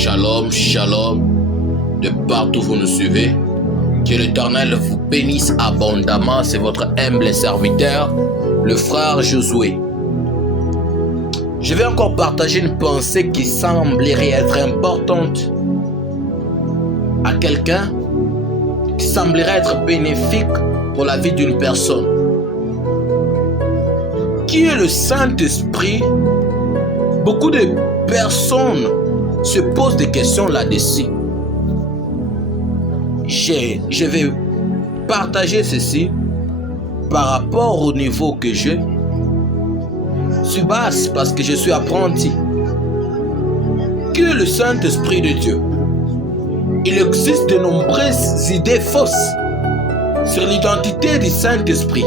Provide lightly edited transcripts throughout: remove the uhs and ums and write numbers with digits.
Shalom, shalom, de partout vous nous suivez. Que l'Éternel vous bénisse abondamment. C'est votre humble serviteur, le frère Josué. Je vais encore partager une pensée qui semblerait être importante à quelqu'un, qui semblerait être bénéfique pour la vie d'une personne. Qui est le Saint-Esprit? Beaucoup de personnes se posent des questions là-dessus. Je vais partager ceci par rapport au niveau que j'ai. Je base parce que je suis apprenti. Qui est le Saint-Esprit de Dieu? Il existe de nombreuses idées fausses sur l'identité du Saint-Esprit.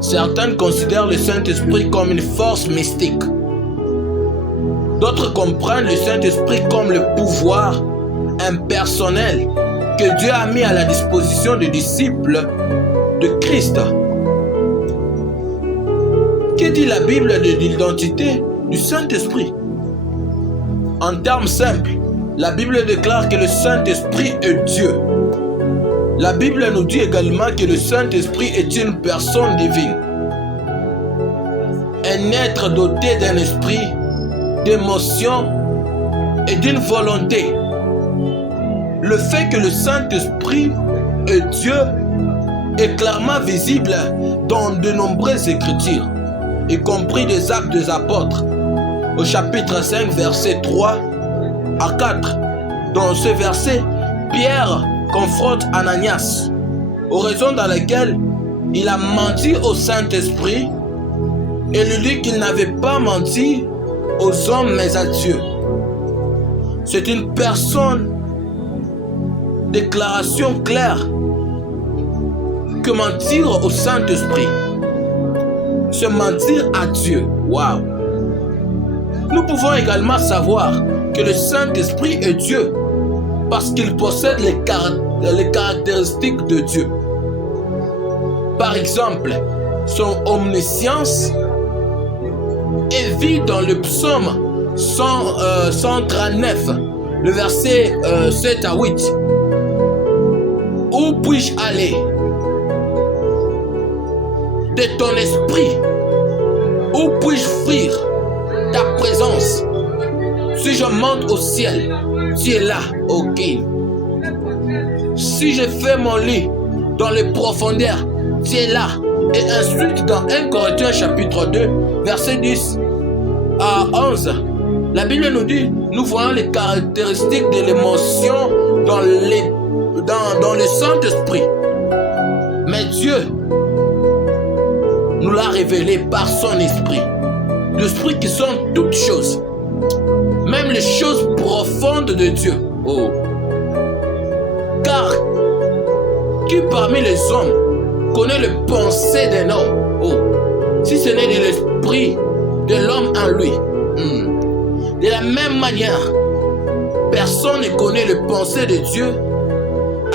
Certains considèrent le Saint-Esprit comme une force mystique. D'autres comprennent le Saint-Esprit comme le pouvoir impersonnel que Dieu a mis à la disposition des disciples de Christ. Que dit la Bible de l'identité du Saint-Esprit? En termes simples, la Bible déclare que le Saint-Esprit est Dieu. La Bible nous dit également que le Saint-Esprit est une personne divine. Un être doté d'un esprit, d'émotions et d'une volonté. Le fait que le Saint-Esprit est Dieu est clairement visible dans de nombreuses écritures, y compris des Actes des Apôtres, au chapitre 5, verset 3 à 4. Dans ce verset, Pierre confronte Ananias, aux raisons dans lesquelles il a menti au Saint-Esprit et lui dit qu'il n'avait pas menti aux hommes mais à Dieu. C'est une déclaration claire que mentir au Saint-Esprit, se mentir à Dieu. Waouh! Nous pouvons également savoir que le Saint-Esprit est Dieu parce qu'il possède les caractéristiques de Dieu. Par exemple, son omniscience est vue dans le psaume 139, le verset 7 à 8. Où puis-je aller de ton esprit? Où puis-je fuir ta présence? Si je monte au ciel, tu es là, ok. Si je fais mon lit dans les profondeurs, tu es là. Et ensuite, dans 1 Corinthiens chapitre 2, verset 10 à 11, la Bible nous dit, nous voyons les caractéristiques de l'émotion dans le Saint-Esprit. Mais Dieu nous l'a révélé par son esprit. L'esprit qui sont toutes choses. Même les choses profondes de Dieu. Oh. Car qui parmi les hommes connaît les pensées d'un homme? Oh. Si ce n'est de l'esprit de l'homme en lui. De la même manière, personne ne connaît les pensées de Dieu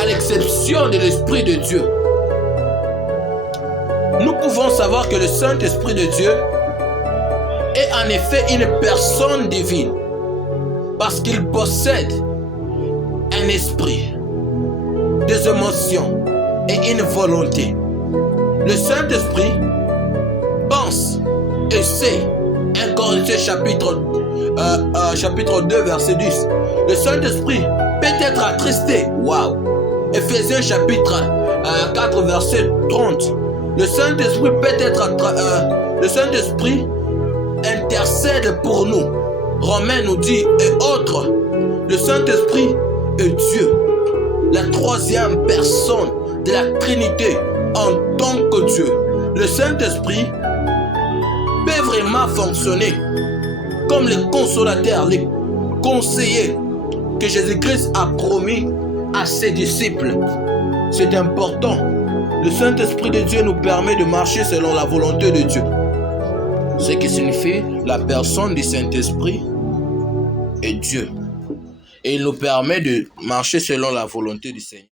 à l'exception de l'Esprit de Dieu. Nous pouvons savoir que le Saint-Esprit de Dieu est en effet une personne divine parce qu'il possède un esprit, des émotions et une volonté. Le Saint-Esprit pense et sait. 1 Corinthiens chapitre 2 verset 10. Le Saint-Esprit peut être attristé. Waouh. Éphésiens chapitre 4 verset 30. Le Saint-Esprit le Saint-Esprit intercède pour nous. Romains nous dit et autres. Le Saint-Esprit est Dieu, la troisième personne de la Trinité en tant que Dieu. Le Saint-Esprit peut vraiment fonctionner comme les consolateurs, les conseillers que Jésus-Christ a promis à ses disciples. C'est important. Le Saint-Esprit de Dieu nous permet de marcher selon la volonté de Dieu. Ce qui signifie la personne du Saint-Esprit est Dieu. Et il nous permet de marcher selon la volonté du Seigneur.